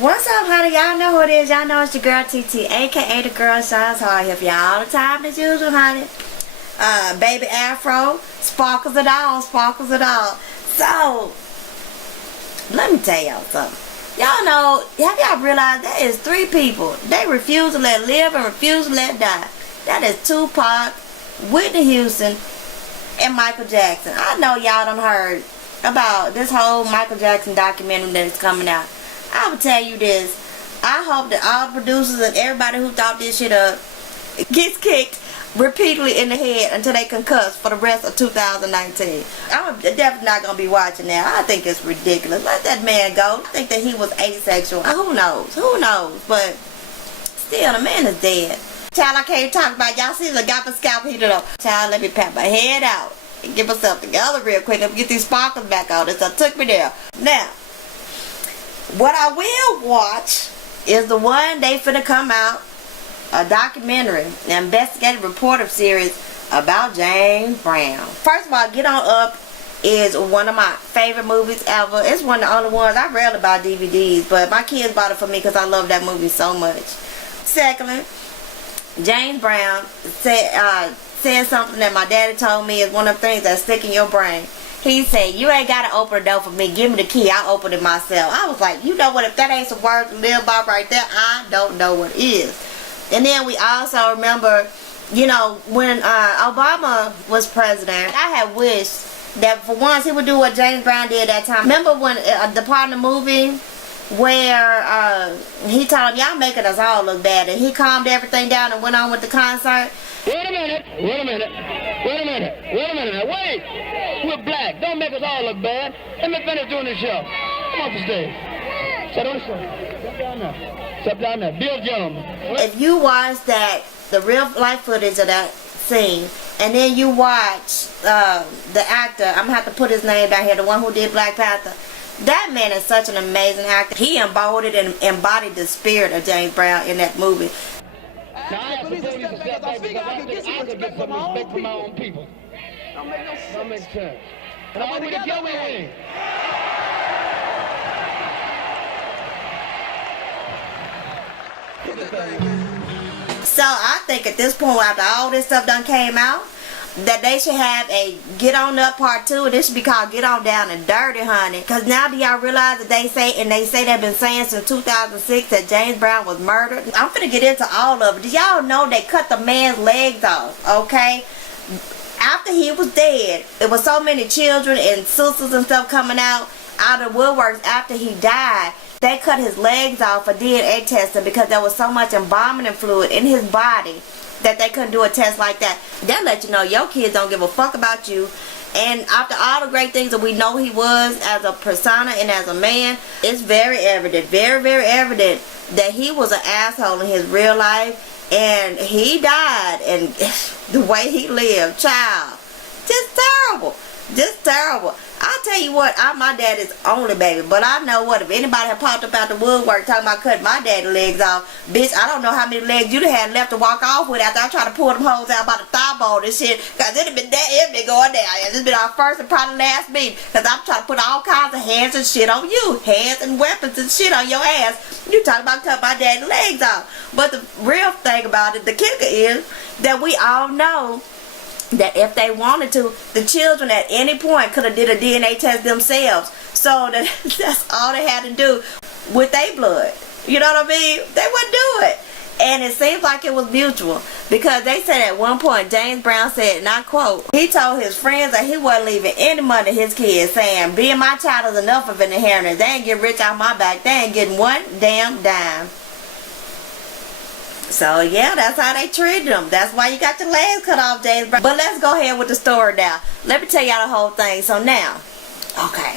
What's up, honey? Y'all know who it is. Y'all know it's your girl TT, aka the girl shines hard. Here for y'all all the time as usual, honey. Baby Afro, sparkles it all, sparkles it all. So, let me tell y'all something. Y'all know, have y'all realized there is 3 people they refuse to let live and refuse to let die? That is Tupac, Whitney Houston, and Michael Jackson. I know y'all done heard about this whole Michael Jackson documentary that is coming out. I will tell you this. I hope that all producers and everybody who thought this shit up gets kicked repeatedly in the head until they concuss for the rest of 2019. I'm definitely not going to be watching that. I think it's ridiculous. Let that man go. I think that he was asexual. Who knows? Who knows? But still, the man is dead. Child, I can't talk about y'all see the got my scalp heated up. Child, let me pat my head out and get myself together real quick and get these sparkles back on. It took me there. Now, what I will watch is the one they finna come out, a documentary, an investigative reporter series about James Brown. First of all, Get On Up is one of my favorite movies ever. It's one of the only ones I rarely buy DVDs, but my kids bought it for me because I love that movie so much. Secondly, James Brown said something that my daddy told me is one of the things that stick in your brain. He said, you ain't got to open the door for me. Give me the key. I'll open it myself. I was like, you know what? If that ain't some words to live by right there, I don't know what is. And then we also remember, you know, when Obama was president, I had wished that for once he would do what James Brown did that time. Remember when the part in the movie where he told him, y'all making us all look bad, and he calmed everything down and went on with the concert? Wait a minute. Now, wait. We're black. Don't make us all look bad. Let me finish doing the show. Come off the stage. Sit on the stage. Step down there. Step down there. Be a gentleman. If you watch the real life footage of that scene, and then you watch the actor, I'm going to have to put his name down here, the one who did Black Panther. That man is such an amazing actor. He embodied the spirit of James Brown in that movie. Now, I have to step back because I think I could get some respect from my own people. Don't make no sense. Don't make sense. And I want to get me in. So I think at this point, after all this stuff done came out, that they should have a Get On Up Part 2, and this should be called Get On Down and Dirty, honey. Because now do y'all realize that they say they've been saying since 2006 that James Brown was murdered? I'm finna get into all of it. Do y'all know they cut the man's legs off, okay? After he was dead, there was so many children and sisters and stuff coming out of woodworks after he died. They cut his legs off for DNA testing because there was so much embalming fluid in his body that they couldn't do a test like that. That let you know your kids don't give a fuck about you. And after all the great things that we know he was as a persona and as a man, it's very evident, very, very evident that he was an asshole in his real life. And he died, and the way he lived, child, just terrible. Just terrible. I'll tell you what, I'm my daddy's only baby, but I know what, if anybody had popped up out the woodwork talking about cutting my daddy's legs off, bitch, I don't know how many legs you'd have had left to walk off with after I tried to pull them hoes out by the thigh bone and shit, because it'd been going down. It's been our first and probably last meeting, because I'm trying to put all kinds of hands and shit on you, hands and weapons and shit on your ass. You talking about cutting my daddy's legs off. But the real thing about it, the kicker is that we all know that if they wanted to, the children at any point could have did a DNA test themselves. So that's all they had to do with their blood. You know what I mean? They wouldn't do it. And it seems like it was mutual, because they said at one point, James Brown said, and I quote, he told his friends that he wasn't leaving any money to his kids, saying, being my child is enough of an inheritance. They ain't get rich out my back. They ain't getting one damn dime. So yeah, that's how they treated him. That's why you got your legs cut off, James Brown. But let's go ahead with the story now. Let me tell y'all the whole thing. So now, okay,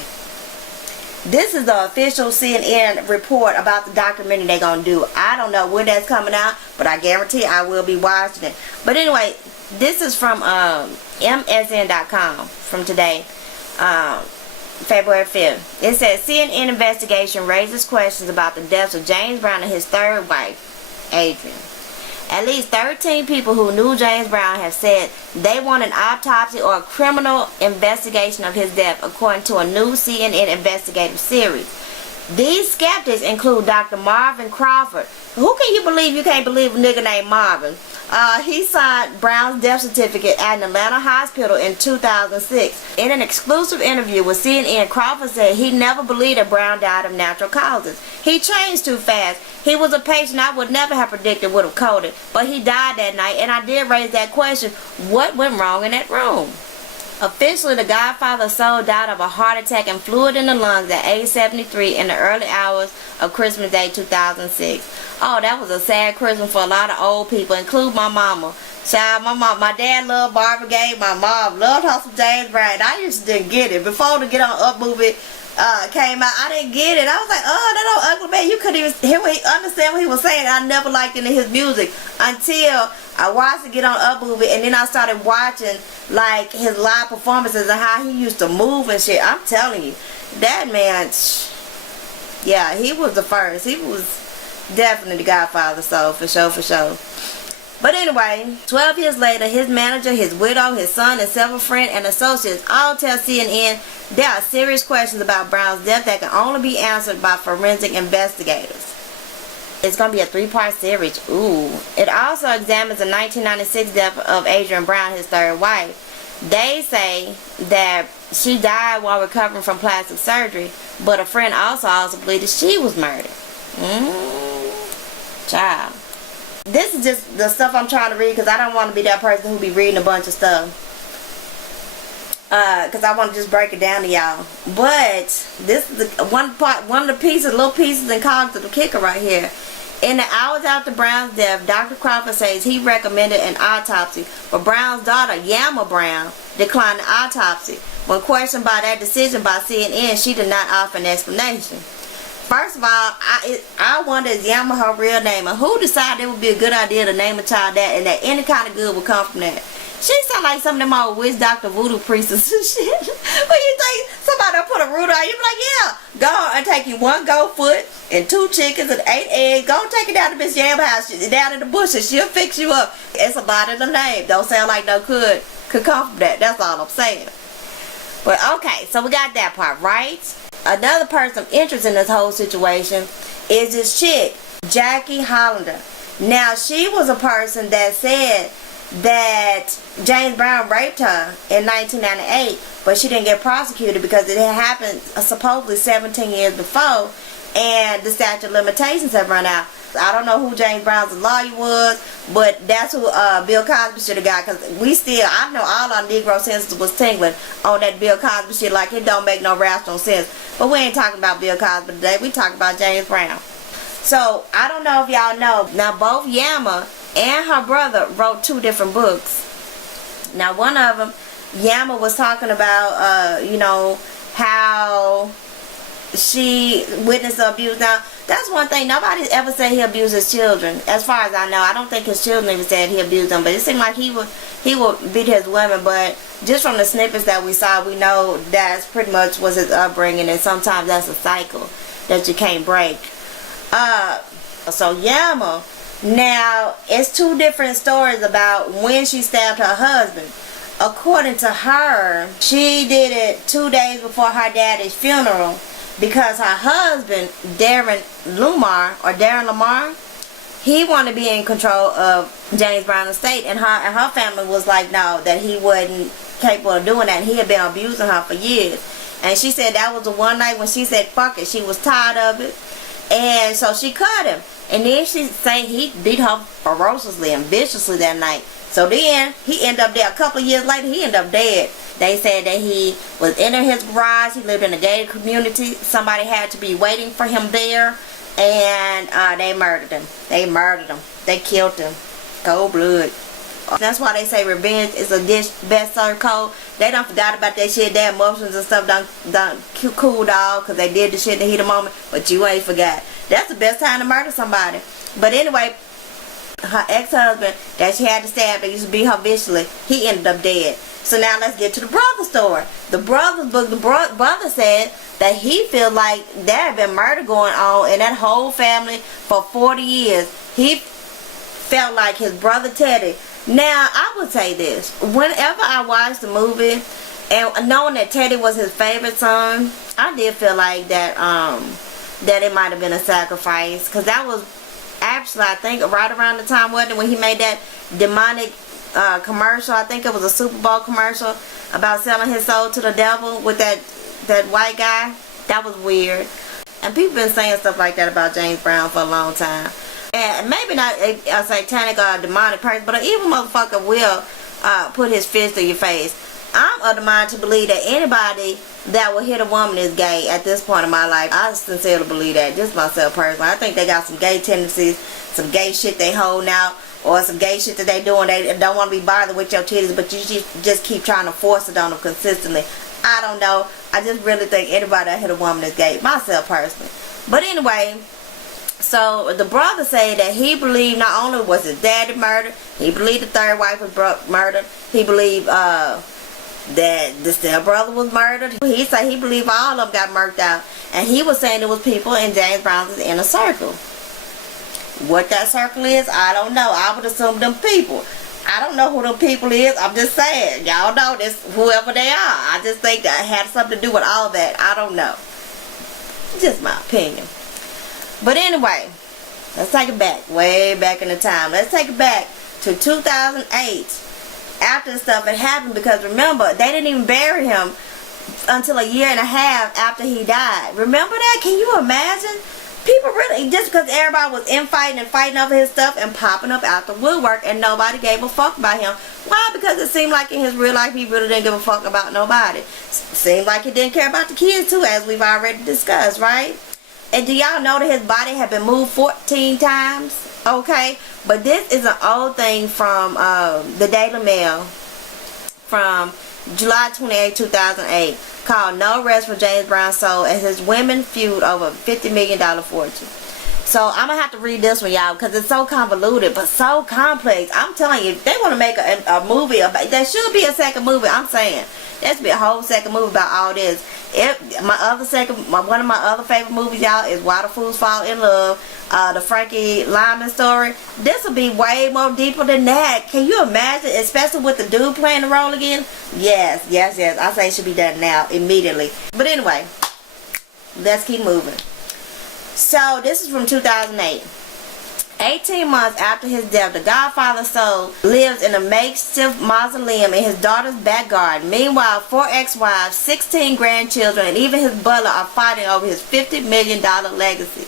this is the official CNN report about the documentary they're gonna do. I don't know when that's coming out, but I guarantee I will be watching it. But anyway, this is from MSN.com from today, February 5th. It says, CNN investigation raises questions about the deaths of James Brown and his third wife, Adrienne. At least 13 people who knew James Brown have said they want an autopsy or a criminal investigation of his death, according to a new CNN investigative series. These skeptics include Dr. Marvin Crawford. Who can you believe? You can't believe a nigga named Marvin. He signed Brown's death certificate at an Atlanta hospital in 2006. In an exclusive interview with CNN, Crawford said he never believed that Brown died of natural causes. He changed too fast. He was a patient I would never have predicted would have coded, but he died that night, and I did raise that question: what went wrong in that room? Officially, the Godfather of Soul died of a heart attack and fluid in the lungs at age 73 in the early hours of Christmas Day 2006. Oh, that was a sad Christmas for a lot of old people, including my mama. Child, my dad loved Barbara Gay. My mom loved her some James Brown. I just didn't get it. Before the Get On Up movie came out, I didn't get it. I was like, oh, that old ugly man. You couldn't even understand what he was saying. I never liked any of his music until I watched the Get On Up movie, and then I started watching like his live performances and how he used to move and shit. I'm telling you, that man, yeah, he was the first. He was definitely the Godfather soul, for sure, for sure. But anyway, 12 years later, his manager, his widow, his son, and several friends and associates all tell CNN there are serious questions about Brown's death that can only be answered by forensic investigators. It's going to be a 3-part series. Ooh. It also examines the 1996 death of Adrienne Brown, his third wife. They say that she died while recovering from plastic surgery, but a friend also believed that she was murdered. Child. This is just the stuff I'm trying to read because I don't want to be that person who be reading a bunch of stuff. Because I want to just break it down to y'all. But this is the one of the pieces, little pieces and cogs of the kicker right here. In the hours after Brown's death, Dr. Crawford says he recommended an autopsy, but Brown's daughter, Yama Brown, declined the autopsy. When questioned by that decision by CNN, she did not offer an explanation. First of all, I wonder, is Yama her real name? And who decided it would be a good idea to name a child that and that any kind of good would come from that? She sound like some of them old witch doctor voodoo priestess and shit. When you think somebody will put a root on you, be like, yeah, go on and take you 1 goat foot and 2 chickens and 8 eggs. Go and take it down to Miss Yam house, down in the bushes. She'll fix you up. It's a lot of the name. Don't sound like no could come from that. That's all I'm saying. But okay, so we got that part, right? Another person of interest in this whole situation is this chick, Jackie Hollander. Now, she was a person that said that James Brown raped her in 1998, but she didn't get prosecuted because it had happened supposedly 17 years before, and the statute of limitations have run out. I don't know who James Brown's lawyer was, but that's who Bill Cosby should have got, because I know all our Negro senses was tingling on that Bill Cosby shit like it don't make no rational sense. But we ain't talking about Bill Cosby today. We talking about James Brown. So, I don't know if y'all know. Now, both Yama and her brother wrote 2 different books. Now, one of them, Yama was talking about, how she witnessed abuse. Now, that's one thing. Nobody ever said he abused his children. As far as I know, I don't think his children even said he abused them. But it seemed like he would beat his women. But just from the snippets that we saw, we know that's pretty much was his upbringing. And sometimes that's a cycle that you can't break. So Yama, now it's 2 different stories about when she stabbed her husband. According to her, she did it 2 days before her daddy's funeral because her husband, Darren Lamar, he wanted to be in control of James Brown's estate, and her family was like, no, that he wasn't capable of doing that, and he had been abusing her for years. And she said that was the one night when she said fuck it, she was tired of it, and so she cut him. And then she said he beat her ferociously and viciously that night. So then he ended up there. A couple of years later, he ended up dead. They said that he was in his garage. He lived in a gated community. Somebody had to be waiting for him there, and they murdered him. They killed him. Cold blood. That's why they say revenge is a dish best served cold. They done forgot about that shit. Their emotions and stuff done cooled off because they did the shit in the heat of the moment. But you ain't forgot. That's the best time to murder somebody. But anyway, her ex-husband that she had to stab, that used to beat her viciously, he ended up dead. So now let's get to the brother story. The brother's book, the brother said that he feel like there had been murder going on in that whole family for 40 years. He felt like his brother Teddy. Now, I would say this. Whenever I watched the movie, and knowing that Teddy was his favorite son, I did feel like that that it might have been a sacrifice, because that was actually, I think, right around the time, wasn't it, when he made that demonic commercial. I think it was a Super Bowl commercial about selling his soul to the devil with that white guy. That was weird. And people been saying stuff like that about James Brown for a long time. And maybe not a satanic or a demonic person, but an evil motherfucker will put his fist in your face. I'm of the mind to believe that anybody that will hit a woman is gay at this point in my life. I sincerely believe that, just myself personally. I think they got some gay tendencies, some gay shit they holding out, or some gay shit that they doing. They don't want to be bothered with your titties, but you just keep trying to force it on them consistently. I don't know. I just really think anybody that hit a woman is gay, myself personally. But anyway, so the brother said that he believed not only was his daddy murdered, he believed the third wife was murdered. He believed that the stepbrother was murdered. He said he believed all of them got murked out. And he was saying it was people in James Brown's inner circle. What that circle is, I don't know. I would assume them people. I don't know who them people is. I'm just saying. Y'all know this, whoever they are. I just think that had something to do with all that. I don't know. Just my opinion. But anyway, let's take it back. Way back in the time. Let's take it back to 2008. After the stuff had happened, because remember, they didn't even bury him until a year and a half after he died. Remember that? Can you imagine? People really, just because everybody was infighting and fighting over his stuff and popping up out the woodwork, and nobody gave a fuck about him. Why? Because it seemed like in his real life he really didn't give a fuck about nobody. Seemed like he didn't care about the kids too, as we've already discussed, right? And do y'all know that his body had been moved 14 times? Okay, but this is an old thing from the Daily Mail from July 28, 2008, called "No Rest for James Brown's Soul" as his women feud over $50 million fortune. So I'm gonna have to read this one, y'all, because it's so convoluted but so complex. I'm telling you, if they want to make a movie about, there should be a second movie. I'm saying there should be a whole second movie about all this. One of my other favorite movies, y'all, is Why the Fools Fall in Love, the Frankie Lyman story. This will be way more deeper than that. Can you imagine, especially with the dude playing the role again? Yes. I say it should be done now, immediately. But anyway, let's keep moving. So this is from 2008. 18 months after his death, the Godfather's soul lives in a makeshift mausoleum in his daughter's back garden. Meanwhile, 4 ex-wives, 16 grandchildren, and even his butler are fighting over his $50 million legacy.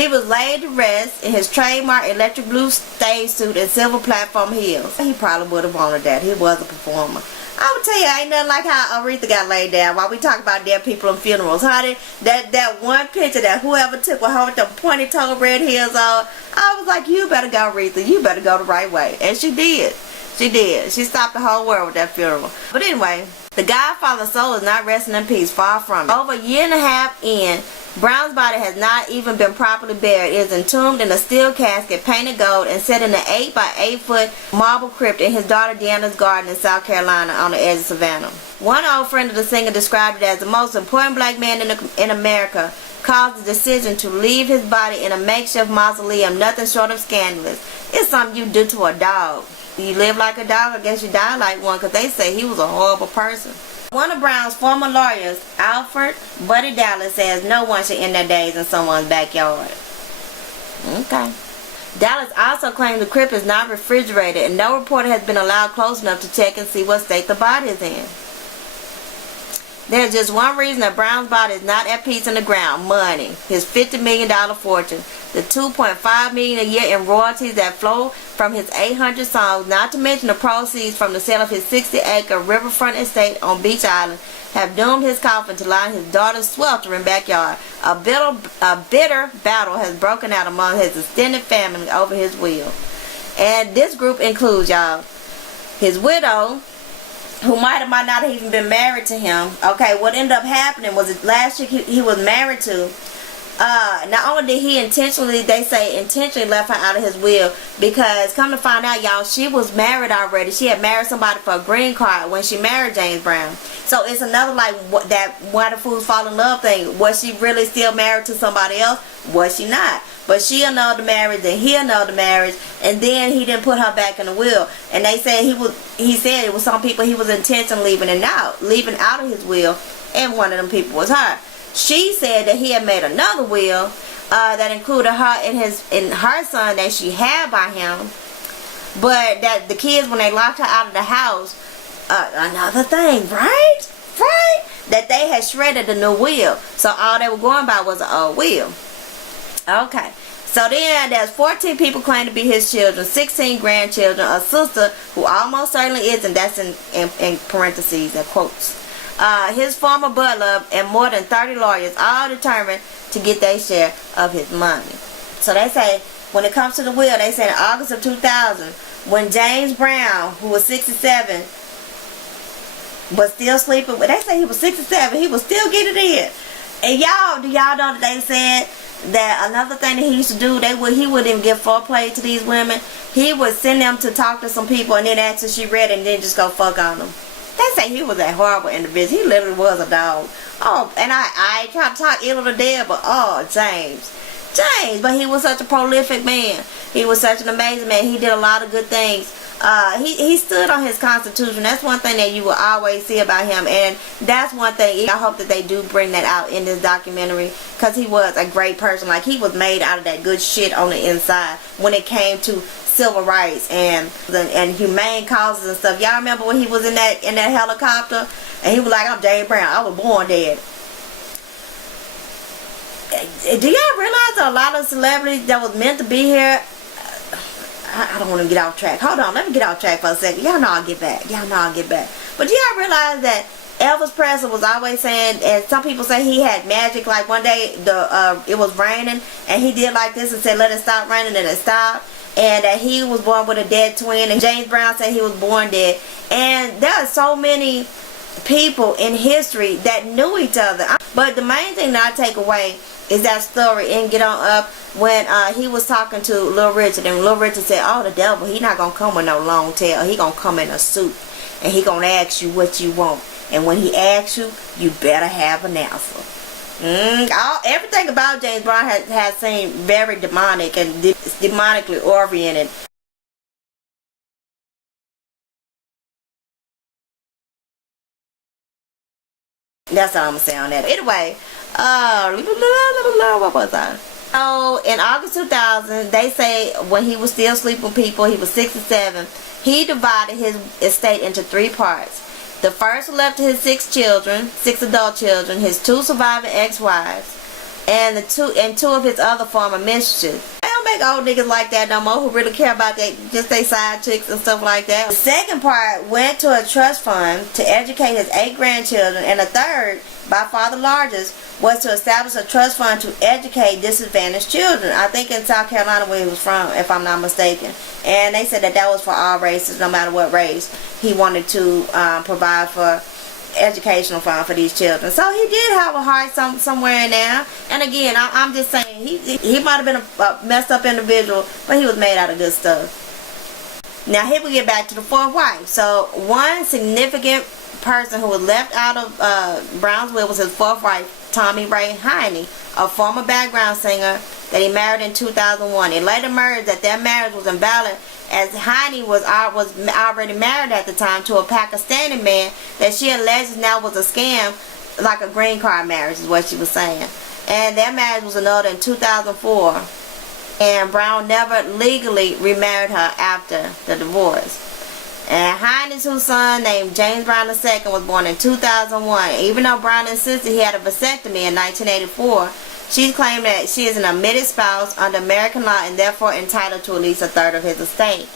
He was laid to rest in his trademark electric blue stage suit and silver platform heels. He probably would have wanted that. He was a performer. I would tell you, ain't nothing like how Aretha got laid down while we talk about dead people and funerals, honey. That one picture that whoever took with her with the pointy toe red heels on, I was like, you better go, Aretha. You better go the right way. And she did. She did. She stopped the whole world with that funeral. But anyway, the Godfather's soul is not resting in peace. Far from it. Over a year and a half in, Brown's body has not even been properly buried. It is entombed in a steel casket painted gold and set in an 8 by 8 foot marble crypt in his daughter Deanna's garden in South Carolina on the edge of Savannah. One old friend of the singer described it as the most important black man in America caused the decision to leave his body in a makeshift mausoleum, nothing short of scandalous. It's something you do to a dog. You live like a dog, I guess you die like one, because they say he was a horrible person. One of Brown's former lawyers, Alfred Buddy Dallas, says no one should end their days in someone's backyard. Okay. Dallas also claims the crypt is not refrigerated and no reporter has been allowed close enough to check and see what state the body is in. There's just one reason that Brown's body is not at peace in the ground: money. His $50 million fortune, the $2.5 million a year in royalties that flow from his 800 songs, not to mention the proceeds from the sale of his 60-acre riverfront estate on Beach Island, have doomed his coffin to lie in his daughter's sweltering backyard. A bitter battle has broken out among his extended family over his will. And this group includes, y'all, his widow, who might not have even been married to him. Okay, what ended up happening was last chick he was married to, not only did he intentionally left her out of his will, because come to find out, y'all, she was married already. She had married somebody for a green card when she married James Brown. So it's another like that Why the Fools Fall in Love thing. Was she really still married to somebody else? Was she not? But she annulled the marriage, then he annulled the marriage, and then he didn't put her back in the will. And they said he said it was some people he was intentionally leaving out of his will, and one of them people was her. she said that he had made another will that included her and her son that she had by him, but that the kids, when they locked her out of the house, another thing, right, that they had shredded the new will, so all they were going by was an old will. Okay, so then there's 14 people claim to be his children, 16 grandchildren, a sister who almost certainly isn't, that's in parentheses and quotes, his former butler, and more than 30 lawyers, all determined to get their share of his money. So they say, when it comes to the will, they said in August of 2000, when James Brown, who was 67, was still sleeping, they say he was 67, he was still getting in. And y'all, do y'all know that they said that another thing that he used to do, he wouldn't even give foreplay to these women. He would send them to talk to some people and then after she read it and then just go fuck on them. They say he was a horrible individual. He literally was a dog. Oh, and I ain't trying to talk ill of the dead, but oh, James, but he was such a prolific man. He was such an amazing man. He did a lot of good things. He stood on his Constitution. That's one thing that you will always see about him, and that's one thing I hope that they do bring that out in this documentary, because he was a great person. Like, he was made out of that good shit on the inside when it came to civil rights and humane causes and stuff. Y'all remember when he was in that helicopter and he was like, I'm James Brown, I was born dead. Do y'all realize that a lot of celebrities that was meant to be here, I don't want to get off track. Hold on, let me get off track for a second. Y'all know I'll get back. But do y'all realize that Elvis Presley was always saying, and some people say he had magic, like one day it was raining and he did like this and said let it stop raining, and it stopped, and that he was born with a dead twin, and James Brown said he was born dead. And there are so many people in history that knew each other. But the main thing that I take away is that story in Get On Up when he was talking to Little Richard, and Little Richard said, oh, the devil, he not gonna come with no long tail, he gonna come in a suit and he gonna ask you what you want, and when he asks you, you better have an answer. Everything about James Brown has seemed very demonic and demonically oriented. That's all I'm gonna say on that. Anyway, what was I? So in August 2000, they say when he was still sleeping with people, he was 67, he divided his estate into 3 parts. The first left to his 6 adult children, his 2 surviving ex-wives, and two of his other former mistresses. They don't make old niggas like that no more who really care about just their side chicks and stuff like that. The second part went to a trust fund to educate his 8 grandchildren, and the third, by far the largest, was to establish a trust fund to educate disadvantaged children. I think in South Carolina where he was from, if I'm not mistaken. And they said that was for all races, no matter what race. He wanted to provide for educational fund for these children. So he did have a heart somewhere in there. And again, I'm just saying, he might have been a messed up individual, but he was made out of good stuff. Now here we get back to the 4th wife. So one significant person who was left out of Brown's will was his 4th wife, Tommy Ray Heine, a former background singer that he married in 2001. It later emerged that their marriage was invalid, as Heine was already married at the time to a Pakistani man that she alleges now was a scam, like a green card marriage is what she was saying. And their marriage was annulled in 2004, and Brown never legally remarried her after the divorce. And Heine's son, named James Brown II, was born in 2001. Even though Brown insisted he had a vasectomy in 1984, she claimed that she is an admitted spouse under American law and therefore entitled to at least a third of his estate.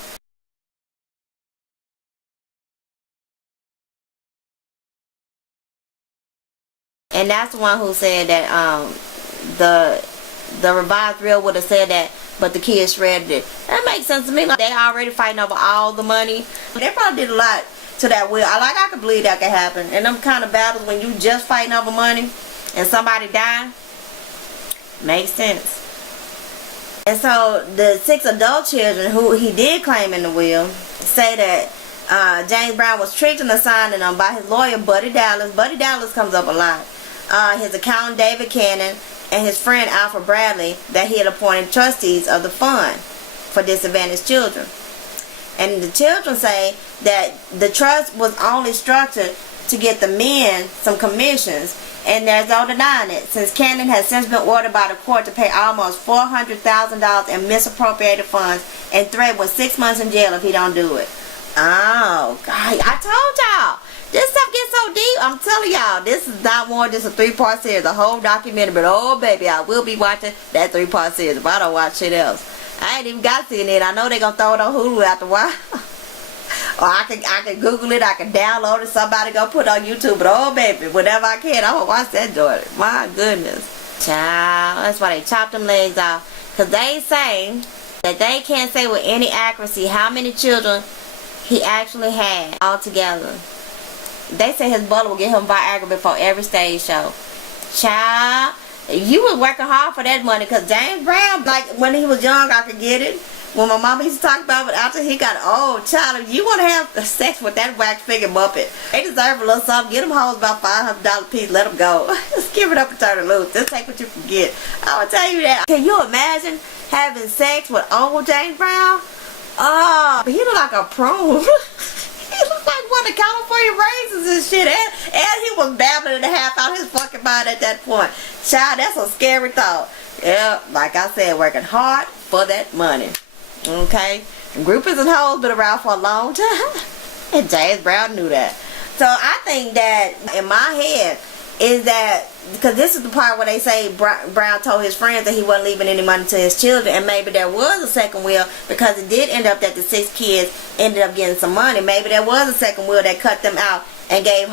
And that's the one who said that the revised will would have said that, but the kids shredded it. That makes sense to me. Like, they already fighting over all the money. They probably did a lot to that will. I could believe that could happen. And them kind of battles when you just fighting over money and somebody die, makes sense. And so the 6 adult children who he did claim in the will say that James Brown was tricked into signing them by his lawyer Buddy Dallas. Buddy Dallas comes up a lot. His accountant David Cannon, and his friend Alfred Bradley, that he had appointed trustees of the fund for disadvantaged children. And the children say that the trust was only structured to get the men some commissions, And there's no denying it, since Cannon has since been ordered by the court to pay almost $400,000 in misappropriated funds and threatened with 6 months in jail if he don't do it. Oh, God, I told y'all. This stuff gets so deep. I'm telling y'all, this is not more just a 3-part series, a whole documentary. But oh baby, I will be watching that 3-part series if I don't watch shit else. I ain't even got to see it. I know they gonna throw it on Hulu after a while. Or I can Google it, I can download it, somebody go put it on YouTube. But oh baby, whenever I can, I'm gonna watch that Jordan. My goodness. Child, that's why they chopped them legs off. Because they say that they can't say with any accuracy how many children he actually had altogether. They say his brother will get him Viagra before every stage show. Child, you was working hard for that money, because James Brown, like when he was young, I could get it. When my mama used to talk about it, after he got old, child, if you want to have sex with that wax figure Muppet, they deserve a little something. Get them hoes about $500 piece, let them go. Just give it up and turn it loose. Just take what you can get. I will tell you that. Can you imagine having sex with old James Brown? Oh, he look like a prune. He looked like one of California raisins and shit. And he was babbling and a half out his fucking mind at that point. Child, that's a scary thought. Yeah, like I said, working hard for that money. Okay? Groupies and hoes been around for a long time. And James Brown knew that. So I think that in my head is that, because this is the part where they say Brown told his friends that he wasn't leaving any money to his children, and maybe there was a second will, because it did end up that the 6 kids ended up getting some money. Maybe there was a second will that cut them out and gave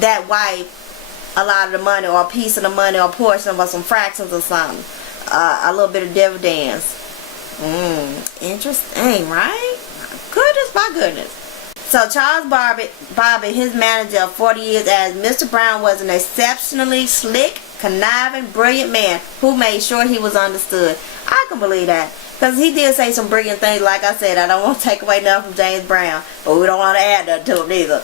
that wife a lot of the money, or a piece of the money, or a portion of some fractions or something, a little bit of dividends. Interesting, right? Goodness, my goodness. So Charles Bobby, his manager of 40 years as Mr. Brown, was an exceptionally slick, conniving, brilliant man who made sure he was understood. I can believe that, because he did say some brilliant things. Like I said, I don't want to take away nothing from James Brown, but we don't want to add nothing to him either.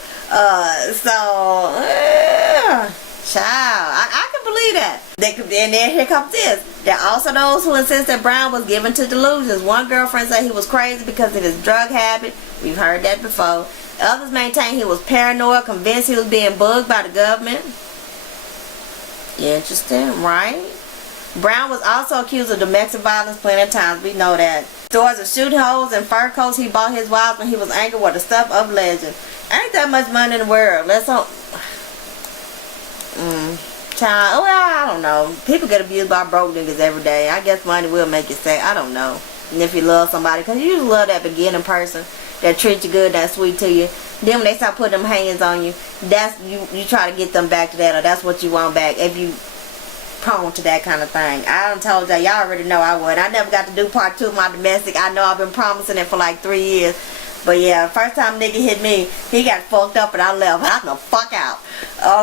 Child, I can believe that. And then here comes this. There are also those who insist that Brown was given to delusions. One girlfriend said he was crazy because of his drug habit. We've heard that before. Others maintain he was paranoid, convinced he was being bugged by the government. Interesting, right? Brown was also accused of domestic violence plenty of times. We know that. Stories of shooting holes and fur coats he bought his wives when he was angry were the stuff of legend. Ain't that much money in the world. Let's hope. Child, well, I don't know. People get abused by broke niggas every day. I guess money will make you say, I don't know. And if you love somebody, because you usually love that beginning person that treats you good, that's sweet to you. Then when they start putting them hands on you, that's you try to get them back to that, or that's what you want back if you prone to that kind of thing. I done told y'all already know I would. I never got to do part 2 of my domestic. I know I've been promising it for like 3 years. But yeah, first time nigga hit me, he got fucked up and I left. I can fuck out.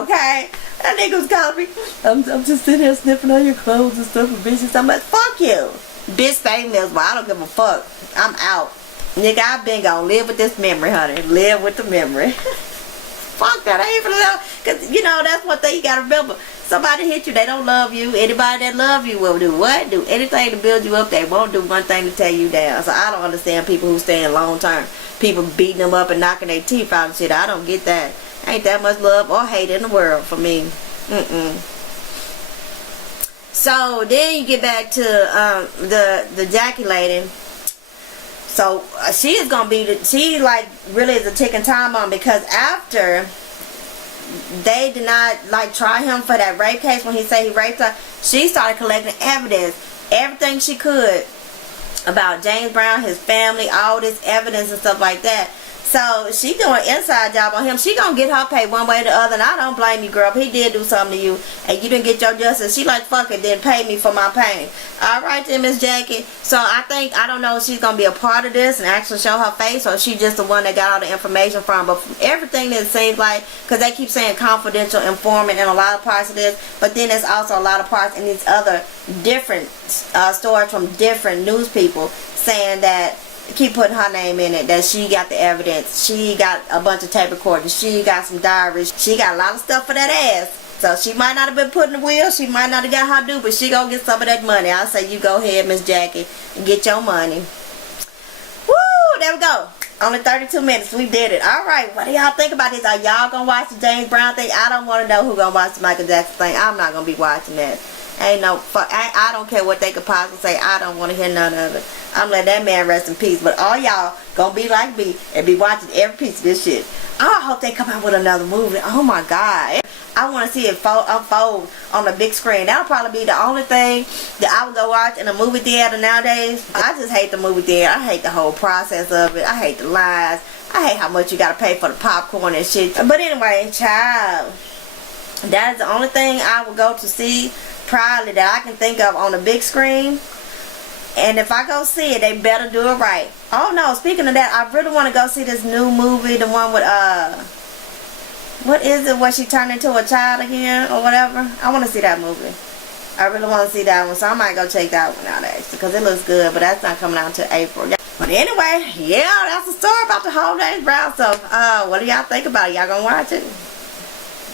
Okay? That nigga was calling me, I'm just sitting here sniffing on your clothes and stuff, and bitches. I'm like, fuck you. Bitch stay miserable. I don't give a fuck. I'm out. Nigga, I've been gonna live with this memory, honey. Live with the memory. Fuck that. I ain't finna love. Because, you know, that's one thing you gotta remember. Somebody hit you, they don't love you. Anybody that love you will do what? Do anything to build you up. They won't do one thing to tear you down. So I don't understand people who stay in long term. People beating them up and knocking their teeth out and shit. I don't get that. Ain't that much love or hate in the world for me. So then you get back to the Jackie lady. So she is gonna be she like really is a ticking time bomb, because after they did not like try him for that rape case when he said he raped her, she started collecting evidence, everything she could about James Brown, his family, all this evidence and stuff like that. So she doing an inside job on him. She gonna get her pay one way or the other, and I don't blame you, girl. If he did do something to you and you didn't get your justice, she like, fuck it, then pay me for my pain. Alright then, Miss Jackie. So I don't know if she's gonna be a part of this and actually show her face, or she just the one that got all the information from. But from everything that it seems like, because they keep saying confidential informant in a lot of parts of this, but then there's also a lot of parts in these other different stories from different news people saying that, keep putting her name in it, that she got the evidence, she got a bunch of tape recordings, she got some diaries, she got a lot of stuff for that ass. So she might not have been put in the wheel, she might not have got her due, but she gonna get some of that money. I say you go ahead, Miss Jackie, and get your money. Woo, there we go. Only 32 minutes. We did it. All right. What do y'all think about this? Are y'all gonna watch the James Brown thing? I don't want to know who gonna watch the Michael Jackson thing. I'm not gonna be watching that. Ain't no fuck. I don't care what they could possibly say. I don't want to hear none of it. I'm letting that man rest in peace. But all y'all gonna be like me and be watching every piece of this shit. I hope they come out with another movie. Oh my God. I want to see it unfold on the big screen. That'll probably be the only thing that I would go watch in a movie theater nowadays. I just hate the movie theater. I hate the whole process of it. I hate the lines. I hate how much you gotta pay for the popcorn and shit. But anyway, child, that is the only thing I would go to see probably that I can think of on the big screen. And if I go see it, they better do it right. Oh no, speaking of that, I really want to go see this new movie, the one with what is it, where she turned into a child again or whatever. I want to see that movie. I really want to see that one, so I might go check that one out actually, because it looks good, but that's not coming out until April. But anyway, yeah, that's the story about the whole James Brown stuff. What do y'all think about it? Y'all gonna watch it?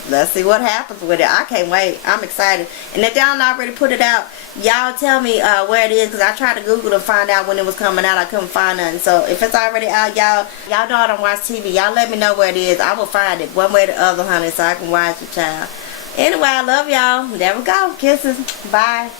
Let's see what happens with it. I can't wait. I'm excited. And if y'all already put it out, y'all tell me where it is, because I tried to Google to find out when it was coming out. I couldn't find nothing. So if it's already out, y'all know I don't watch TV. Y'all let me know where it is. I will find it one way or the other, honey, so I can watch it, child. Anyway, I love y'all. There we go. Kisses. Bye.